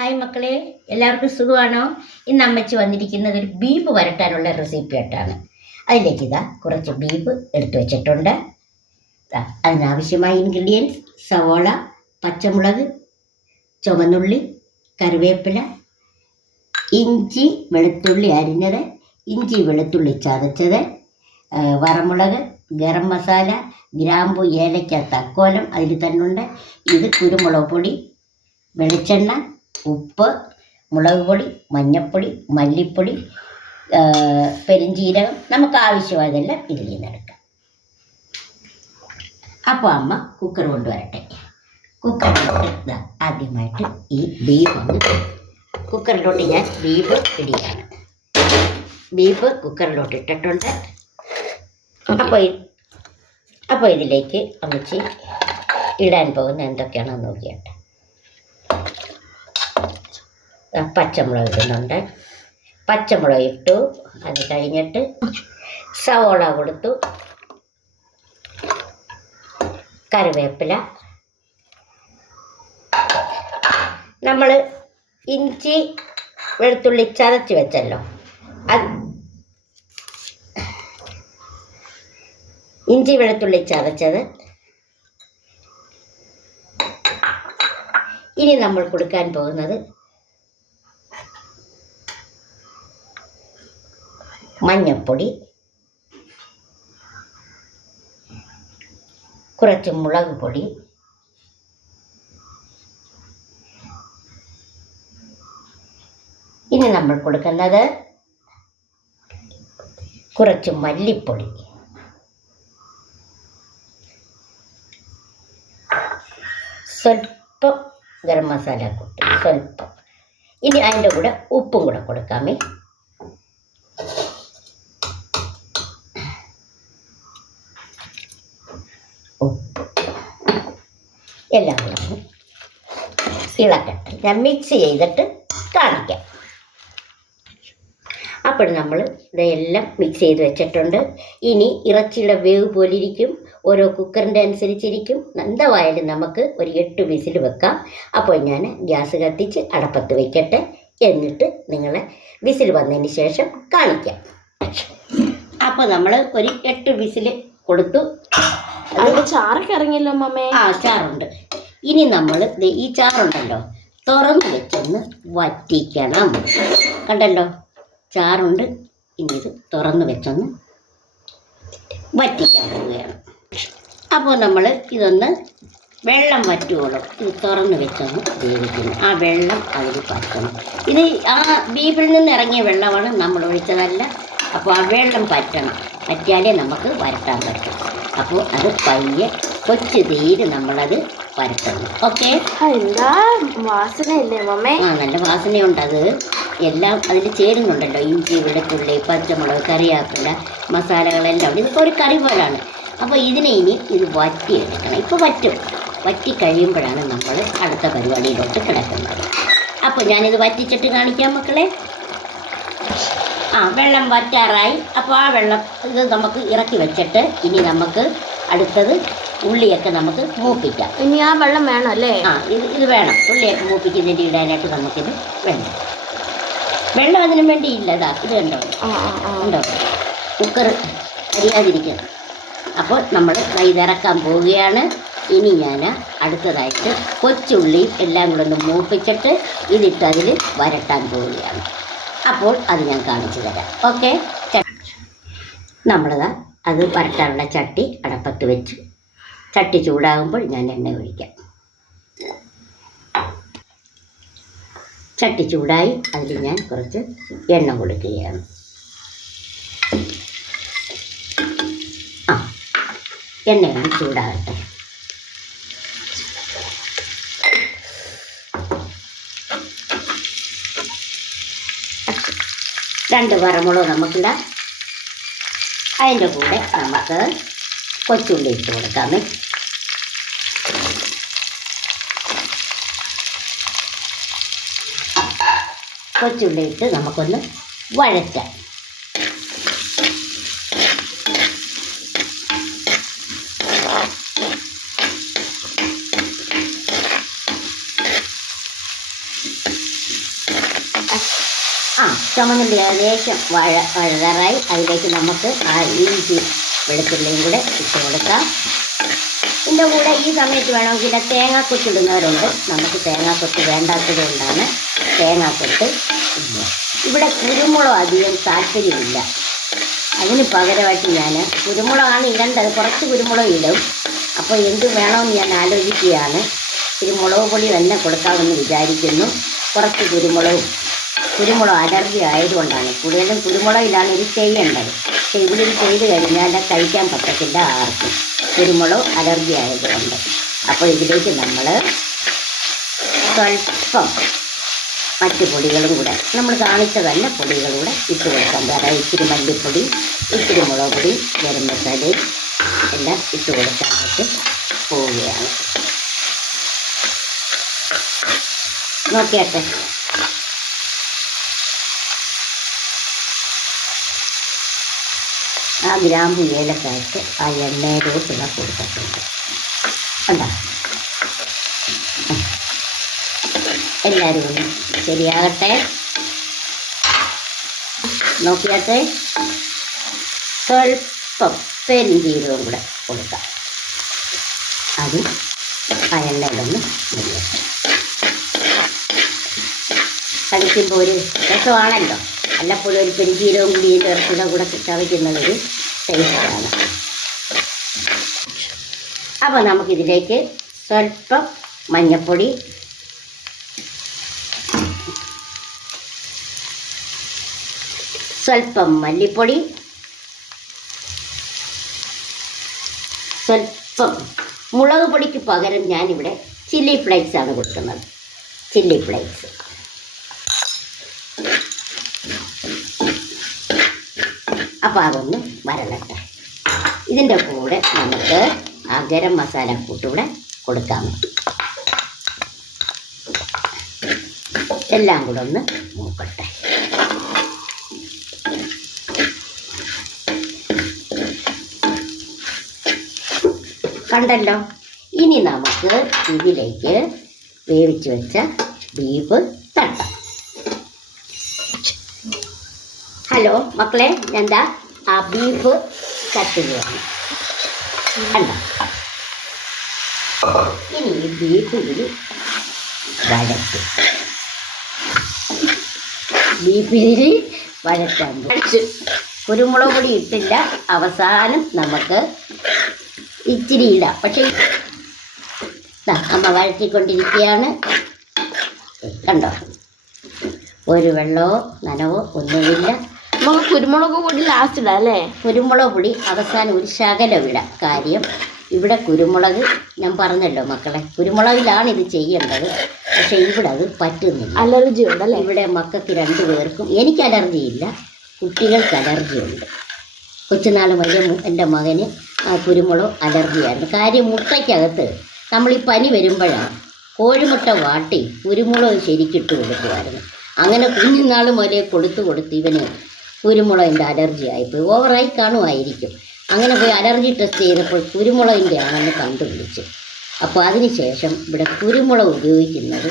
Hi മക്കളെ, എല്ലാവർക്കും സുഖമാണോ? ഇന്ന് അമ്മച്ചി വന്നിരിക്കുന്നത് ഒരു ബീഫ് വരട്ടാനുള്ള റെസിപ്പി ആയിട്ടാണ്. അതിലേക്ക് കുറച്ച് ബീഫ് എടുത്തു വെച്ചിട്ടുണ്ട്. അതിനാവശ്യമായ ഇൻഗ്രീഡിയൻസ്: സവോള, പച്ചമുളക്, ചുവന്നുള്ളി, കറിവേപ്പില, ഇഞ്ചി വെളുത്തുള്ളി അരിഞ്ഞത്, ഇഞ്ചി വെളുത്തുള്ളി ചതച്ചത്, വറമുളക്, ഗരം മസാല, ഗ്രാമ്പു, ഏലക്ക, തക്കോലം അതിൽ തന്നെ ഉണ്ട്. ഇത് കുരുമുളക് പൊടി, വെളിച്ചെണ്ണ, ഉപ്പ്, മുളക് പൊടി, മഞ്ഞൾപ്പൊടി, മല്ലിപ്പൊടി, പെരിഞ്ചീരകം. നമുക്ക് ആവശ്യമായതെല്ലാം ഇതിൽ നിന്ന് എടുക്കാം. അപ്പോൾ അമ്മ കുക്കർ കൊണ്ടുവരട്ടെ. കുക്കറിലോട്ട് ആദ്യമായിട്ട് ഈ ബീഫ് ഒന്ന് കുക്കറിലോട്ട് ഞാൻ ബീഫ് ഇടുകയാണ്. ബീഫ് കുക്കറിലോട്ട് ഇട്ടിട്ടുണ്ട്. അപ്പോൾ ഇതിലേക്ക് അമ്മച്ചി ഇടാൻ പോകുന്ന എന്തൊക്കെയാണെന്ന് നോക്കിയാട്ടെ. പച്ചമുളക് ഇടുന്നുണ്ട്. പച്ചമുളക് ഇട്ടു. അത് കഴിഞ്ഞിട്ട് സവോള കൊടുത്തു, കറിവേപ്പില, നമ്മൾ ഇഞ്ചി വെളുത്തുള്ളി ചതച്ച് വെച്ചല്ലോ, ഇഞ്ചി വെളുത്തുള്ളി ചതച്ചത്. ഇനി നമ്മൾ കൊടുക്കാൻ പോകുന്നത് മഞ്ഞൾപ്പൊടി, കുറച്ച് മുളക് പൊടി, ഇനി നമ്മൾ കൊടുക്കുന്നത് കുറച്ച് മല്ലിപ്പൊടി, സ്വല്പം ഗരം മസാല കൂട്ടി, സ്വല്പം. ഇനി അതിൻ്റെ കൂടെ ഉപ്പും കൂടെ കൊടുക്കാമേ. ഉപ്പ് എല്ലാം കൂടെ ഇളക്കട്ടെ. ഞാൻ മിക്സ് ചെയ്തിട്ട് കാണിക്കാം. അപ്പോൾ നമ്മൾ ഇതെല്ലാം മിക്സ് ചെയ്ത് വെച്ചിട്ടുണ്ട്. ഇനി ഇറച്ചിയുടെ വേവ് പോലിരിക്കും, ഓരോ കുക്കറിൻ്റെ അനുസരിച്ചിരിക്കും. എന്തായാലും നമുക്ക് ഒരു 8 വിസിൽ വെക്കാം. അപ്പോൾ ഞാൻ ഗ്യാസ് കത്തിച്ച് അടപ്പത്ത് വയ്ക്കട്ടെ. എന്നിട്ട് നിങ്ങളെ വിസിൽ വന്നതിന് ശേഷം കാണിക്കാം. അപ്പോൾ നമ്മൾ ഒരു 8 വിസിൽ കൊടുത്തു. അതിൻ്റെ ചാറൊക്കെ ഇറങ്ങിയല്ലോ അമ്മേ. ചാറുണ്ട്. ഇനി നമ്മൾ ഈ ചാറുണ്ടല്ലോ തുറന്ന് വെച്ചൊന്ന് വറ്റിക്കണം. കണ്ടല്ലോ, ചാറുണ്ട്. ഇനി ഇത് തുറന്ന് വെച്ചൊന്ന് വറ്റിക്കാൻ പോവുകയാണ്. അപ്പോൾ നമ്മൾ ഇതൊന്ന് വെള്ളം വറ്റുകയുള്ളൂ. ഇത് തുറന്ന് വെച്ചൊന്ന് വേവിക്കുന്നു. ആ വെള്ളം അതിൽ പറ്റണം. ഇത് ആ ബീഫിൽ നിന്ന് ഇറങ്ങിയ വെള്ളമാണ്, നമ്മൾ ഒഴിച്ചതല്ല. അപ്പോൾ ആ വെള്ളം പറ്റണം. പറ്റിയാലേ നമുക്ക് വരട്ടാൻ പറ്റും. അപ്പോൾ അത് പയ്യെ കൊച്ചു തീര് നമ്മളത് വരട്ടണം. ഓക്കെ. എന്താ വാസനയല്ലേ മമ്മേ? നല്ല വാസനയുണ്ട്. അത് എല്ലാം അതിൽ ചേരുന്നുണ്ടല്ലോ. ഇഞ്ചി വെളുത്തുള്ളി പച്ചമുളക് കറിവേപ്പില മസാലകളെല്ലാം ഉണ്ട്. ഇതിപ്പോൾ ഒരു കറി പോലാണ്. അപ്പോൾ ഇതിനെ ഇനി ഇത് വറ്റിയെടുക്കണം. ഇപ്പോൾ വറ്റി കഴിയുമ്പോഴാണ് നമ്മൾ അടുത്ത പരിപാടിയിലോട്ട് കിടക്കുന്നത്. അപ്പോൾ ഞാനിത് വറ്റിച്ചിട്ട് കാണിക്കാം മക്കളെ. വെള്ളം വറ്റാറായി. അപ്പോൾ ആ വെള്ളം ഇത് നമുക്ക് ഇറക്കി വെച്ചിട്ട് ഇനി നമുക്ക് അടുത്തത് ഉള്ളിയൊക്കെ നമുക്ക് മൂപ്പിക്കാം. ഇനി ആ വെള്ളം വേണം അല്ലേ? ഇത് വേണം. ഉള്ളിയൊക്കെ മൂപ്പിക്കുന്നതിൻ്റെ ഇടാനായിട്ട് നമുക്കിത് വേണം. വെള്ളം അതിനു വേണ്ടി ഇല്ല. ഇത് കണ്ടോ, ഉണ്ടോ കുക്കർ അരിയാതിരിക്കുന്നത്. അപ്പോൾ നമ്മൾ ഇറക്കാൻ പോവുകയാണ്. ഇനി ഞാൻ അടുത്തതായിട്ട് കൊച്ചുള്ളി എല്ലാം കൂടെ ഒന്ന് മൂപ്പിച്ചിട്ട് ഇതിട്ട് അതിൽ വരട്ടാൻ പോവുകയാണ്. അപ്പോൾ അത് ഞാൻ കാണിച്ചു തരാം. ഓക്കെ. നമ്മളത് അത് വരട്ടാനുള്ള ചട്ടി അടപ്പത്ത് വെച്ച് ചട്ടി ചൂടാകുമ്പോൾ ഞാൻ എണ്ണ ഒഴിക്കാം. ചട്ടി ചൂടായി അതിൽ ഞാൻ കുറച്ച് എണ്ണ കൊടുക്കുകയാണ്. എണ്ണയാണ് ചൂടാകട്ടെ. രണ്ട് വറമുളക് നമുക്കിടാം. അതിൻ്റെ കൂടെ നമുക്ക് കൊച്ചുള്ളി ഇട്ട് കൊടുക്കാമേ. കൊച്ചുള്ളി ഇട്ട് നമുക്കൊന്ന് വഴറ്റാം. ചുമന്നുള്ളി ഏകദേശം വഴകാറായി. അതിലേക്ക് നമുക്ക് ആ ഇഞ്ചി വെളുത്തുള്ളിയും കൂടെ ഇട്ട് കൊടുക്കാം. ഇതിൻ്റെ കൂടെ ഈ സമയത്ത് വേണമെങ്കിൽ തേങ്ങാക്കൊത്തിടുന്നവരുണ്ട്. നമുക്ക് തേങ്ങാക്കൊത്ത് വേണ്ടാത്തത് കൊണ്ടാണ് തേങ്ങാക്കൊത്ത് ഇടുന്നത്. ഇവിടെ കുരുമുളക് അധികം താല്പര്യമില്ല. അതിന് പകരമായിട്ട് ഞാൻ കുരുമുളകാണ് ഇടേണ്ടത്. കുറച്ച് കുരുമുളക് ഇടും. അപ്പോൾ എന്ത് വേണമെന്ന് ഞാൻ ആലോചിക്കുകയാണ്. കുരുമുളക് പൊടി തന്നെ കൊടുക്കാമെന്ന് വിചാരിക്കുന്നു. കുറച്ച് കുരുമുളക് അലർജി ആയതുകൊണ്ടാണ് കൂടുതലും കുരുമുളകിലാണ് ഇത് ചെയ്യേണ്ടത്. പക്ഷേ ഇവിടെ ഇത് ചെയ്ത് കഴിഞ്ഞാൽ കഴിക്കാൻ പറ്റത്തില്ല ആർക്കും, കുരുമുളക് അലർജി ആയതുകൊണ്ട്. അപ്പോൾ ഇതിലേക്ക് നമ്മൾ സ്വല്പം മറ്റ് പൊടികളും കൂടെ നമ്മൾ കാണിച്ച തന്നെ പൊടികളും കൂടെ ഇട്ട് കൊടുക്കാം. വേറെ ഇച്ചിരി മല്ലിപ്പൊടി, ഇച്ചിരി മുളക് പൊടി, ഗരം മസാലയും എല്ലാം ഇട്ട് കൊടുക്കാനായിട്ട് പോവുകയാണ്. നോക്കിയാട്ടെ. ആ ഗ്രാമ്പു ഏലക്കായിട്ട് ആ എണ്ണയിലോട്ട് ഞാൻ കൊടുത്തിട്ടുണ്ട്. കണ്ടോ? എല്ലാവരും ഒന്ന് ശരിയാകട്ടെ. നോക്കിയാട്ടെ. സ്വല്പം പെരുംജീരകവും കൂടെ കൊടുക്കാം. അതും ആ എണ്ണയിലൊന്ന് മുരിയട്ടെ. കഴിക്കുമ്പോൾ ഒരു രസമാണല്ലോ. വല്ലപ്പോഴും ഒരു പെരുംജീരകവും കൂടി ഇറച്ചിയുടെ കൂടെ ചവയ്ക്കുന്നതൊരു ടേസ്റ്റാണ്. അപ്പോൾ നമുക്കിതിലേക്ക് സ്വല്പം മഞ്ഞൾപ്പൊടി, സ്വല്പം മല്ലിപ്പൊടി, സ്വല്പം മുളക് പൊടിക്ക് പകരം ഞാനിവിടെ ചില്ലി ഫ്ലേക്സാണ് കൊടുക്കുന്നത്. Chilli flakes. അപ്പോൾ അതൊന്ന് വരളട്ടെ. ഇതിൻ്റെ കൂടെ നമുക്ക് ആ ഗരം മസാല കൂട്ടുകൂടെ കൊടുക്കാം. എല്ലാം കൂടെ ഒന്ന് മൂക്കട്ടെ. കണ്ടല്ലോ. ഇനി നമുക്ക് ഇതിലേക്ക് വേവിച്ച് വെച്ച ബീഫ് തട്ടാം. ഹലോ മക്കളെ, എന്താ ആ ബീഫ് തട്ടുകയാണ്. കണ്ടോ? ഇനി ഈ ബീഫ് ഇതിൽ വഴറ്റും. വഴറ്റാൻ കുരുമുളക് പൊടി ഇട്ടില്ല. അവസാനം നമുക്ക് ഇച്ചിരി ഇടാം. പക്ഷേ അമ്മ വഴറ്റിക്കൊണ്ടിരിക്കുകയാണ്. കണ്ടോ? ഒരു വെള്ളമോ നനവോ ഒന്നുമില്ല. നമുക്ക് കുരുമുളക് പൊടി ലാസ്റ്റ് ഇടാം അല്ലേ? കുരുമുളക് പൊടി അവസാനം ഒരു ശകലം ഇടാം. കാര്യം ഇവിടെ കുരുമുളക് ഞാൻ പറഞ്ഞല്ലോ മക്കളെ, കുരുമുളകിലാണ് ഇത് ചെയ്യേണ്ടത്. പക്ഷേ ഇവിടെ അത് പറ്റുന്നില്ല. അലർജി ഉണ്ടല്ലേ? ഇവിടെ മക്കൾക്ക് 2 പേർക്കും, എനിക്ക് അലർജിയില്ല, കുട്ടികൾക്ക് അലർജിയുണ്ട്. കൊച്ചുനാൾ മുതൽ എൻ്റെ മകന് കുരുമുളക് അലർജിയായിരുന്നു. കാര്യം മുട്ടയ്ക്കകത്ത് നമ്മൾ ഈ പനി വരുമ്പോഴാണ് കോഴിമുട്ട വാട്ടി കുരുമുളക് ശരിക്കിട്ട് കൊടുക്കുമായിരുന്നു. അങ്ങനെ കുഞ്ഞുനാൾ മുതലേ കൊടുത്ത് ഇവന് കുരുമുളകിൻ്റെ അലർജി ആയിപ്പോയി. ഓവറായി കാണുമായിരിക്കും. അങ്ങനെ പോയി അലർജി ടെസ്റ്റ് ചെയ്തപ്പോൾ കുരുമുളകിൻ്റെ ആണെന്ന് കണ്ടുപിടിച്ചു. അപ്പോൾ അതിന് ശേഷം ഇവിടെ കുരുമുളക് ഉപയോഗിക്കുന്നത്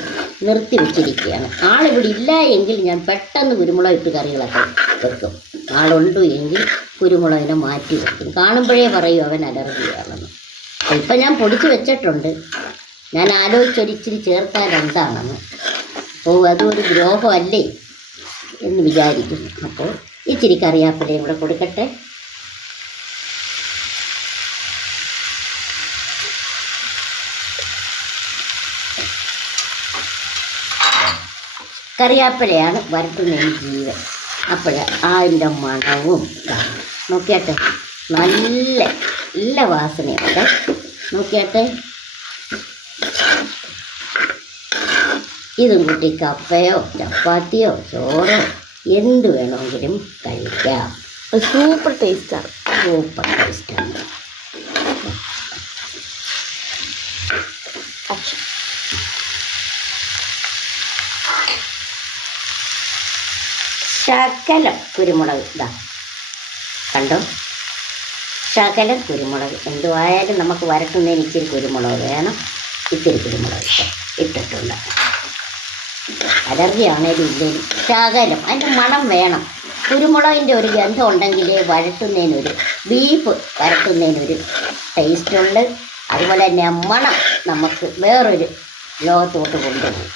നിർത്തി വെച്ചിരിക്കുകയാണ്. ആളിവിടെ ഇല്ല എങ്കിൽ ഞാൻ പെട്ടെന്ന് കുരുമുളക് ഇട്ട് കറികളൊക്കെ വെക്കും. ആളുണ്ട് എങ്കിൽ കുരുമുളകിനെ മാറ്റി വെക്കും. കാണുമ്പോഴേ പറയും അവൻ അലർജിയാണെന്ന്. ഇപ്പം ഞാൻ പൊടിച്ച് വെച്ചിട്ടുണ്ട്. ഞാൻ ആലോചിച്ചൊരിച്ചിരി ചേർത്താൽ എന്താണെന്ന്. അപ്പോൾ അതൊരു ദ്രോഹമല്ലേ എന്ന് വിചാരിക്കുന്നു. അപ്പോൾ ഇച്ചിരി കറിവേപ്പിലയും കൂടെ കൊടുക്കട്ടെ. കറിവേപ്പിലയാണ് വരട്ടുന്നതിന് ജീവൻ. അപ്പോൾ അതിൻ്റെ മണവും നോക്കിയാട്ടെ, നല്ല വാസനയുണ്ട്. നോക്കിയാട്ടെ. ഇതും കൂട്ടി കപ്പയോ ചപ്പാത്തിയോ ചോറോ എന്ത് വേണമെങ്കിലും കഴിക്കാം. സൂപ്പർ ടേസ്റ്റാണ്. ശകലം കുരുമുളക് ഇതാ കണ്ടോ? ശകലം കുരുമുളക്. എന്തുവായാലും നമുക്ക് വരട്ടുന്നതിന് ഇച്ചിരി കുരുമുളക് വേണം. ഇത്തിരി കുരുമുളക് ഇട്ടിട്ടുണ്ട്. അലർജി ആണേലും ഇല്ലേലും ശകലം അതിൻ്റെ മണം വേണം. കുരുമുളകിൻ്റെ ഒരു ഗന്ധം ഉണ്ടെങ്കിൽ വരട്ടുന്നതിനൊരു ബീഫ് വരട്ടുന്നതിനൊരു ടേസ്റ്റുണ്ട്. അതുപോലെ തന്നെ മണം നമുക്ക് വേറൊരു ലോകത്തോട്ട് കൊണ്ടുപോകും.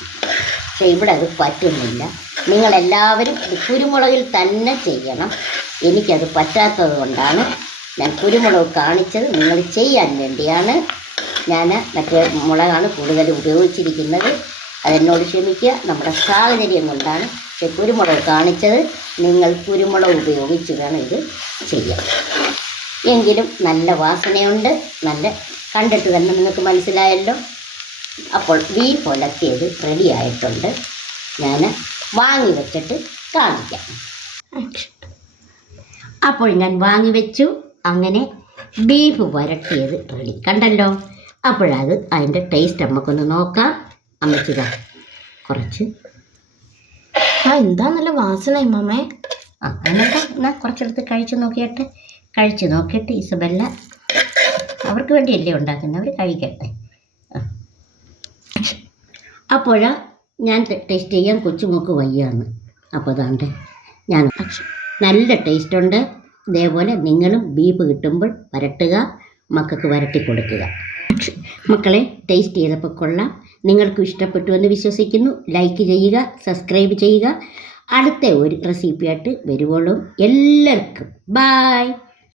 പക്ഷെ ഇവിടെ അത് പറ്റുന്നില്ല. നിങ്ങളെല്ലാവരും ഇത് കുരുമുളകിൽ തന്നെ ചെയ്യണം. എനിക്കത് പറ്റാത്തത് കൊണ്ടാണ് ഞാൻ കുരുമുളക് കാണിച്ചത്. നിങ്ങൾ ചെയ്യാൻ വേണ്ടിയാണ്. ഞാൻ മറ്റേ മുളകാണ് കൂടുതൽ ഉപയോഗിച്ചിരിക്കുന്നത്. അതെന്നോട് ക്ഷമിക്കുക, നമ്മുടെ സാഹചര്യം കൊണ്ടാണ്. പക്ഷെ കുരുമുളക് കാണിച്ചത്. നിങ്ങൾ കുരുമുളക് ഉപയോഗിച്ച് വേണം ഇത് ചെയ്യാൻ. എങ്കിലും നല്ല വാസനയുണ്ട്. നല്ല കണ്ടിട്ട് തന്നെ നിങ്ങൾക്ക് മനസ്സിലായല്ലോ. അപ്പോൾ ബീഫ് ഉലത്തിയത് റെഡി ആയിട്ടുണ്ട്. ഞാൻ വാങ്ങി വെച്ചിട്ട് കാണിക്കാം. അപ്പോൾ ഞാൻ വാങ്ങി വെച്ചു. അങ്ങനെ ബീഫ് വരട്ടിയത് റെഡി കണ്ടല്ലോ. അപ്പോഴത് അതിൻ്റെ ടേസ്റ്റ് നമുക്കൊന്ന് നോക്കാം. അമ്മച്ചിതാ കുറച്ച് എന്താ നല്ല വാസന മാമേ. അതിനെന്താ എന്നാൽ കുറച്ചെടുത്ത് കഴിച്ച് നോക്കിയിട്ട് ഇസബെല്ല അവർക്ക് വേണ്ടിയല്ലേ ഉണ്ടാക്കുന്നത്, അവർ കഴിക്കട്ടെ. അപ്പോഴാ ഞാൻ ടേസ്റ്റ് ചെയ്യാൻ കൊച്ചുമോക്ക് വയ്യാന്ന്. അപ്പോൾ അതാണ്ട് ഞാൻ നല്ല ടേസ്റ്റുണ്ട്. ഇതേപോലെ നിങ്ങളും ബീഫ് കിട്ടുമ്പോൾ വരട്ടുക, മക്കൾക്ക് വരട്ടി കൊടുക്കുക. മക്കളെ ടേസ്റ്റ് ചെയ്തപ്പോൾ കൊള്ളാം. നിങ്ങൾക്കും ഇഷ്ടപ്പെട്ടു എന്ന് വിശ്വസിക്കുന്നു. ലൈക്ക് ചെയ്യുക, സബ്സ്ക്രൈബ് ചെയ്യുക. അടുത്ത ഒരു റെസിപ്പിയായിട്ട് വരുവോളും എല്ലാവർക്കും ബായ്.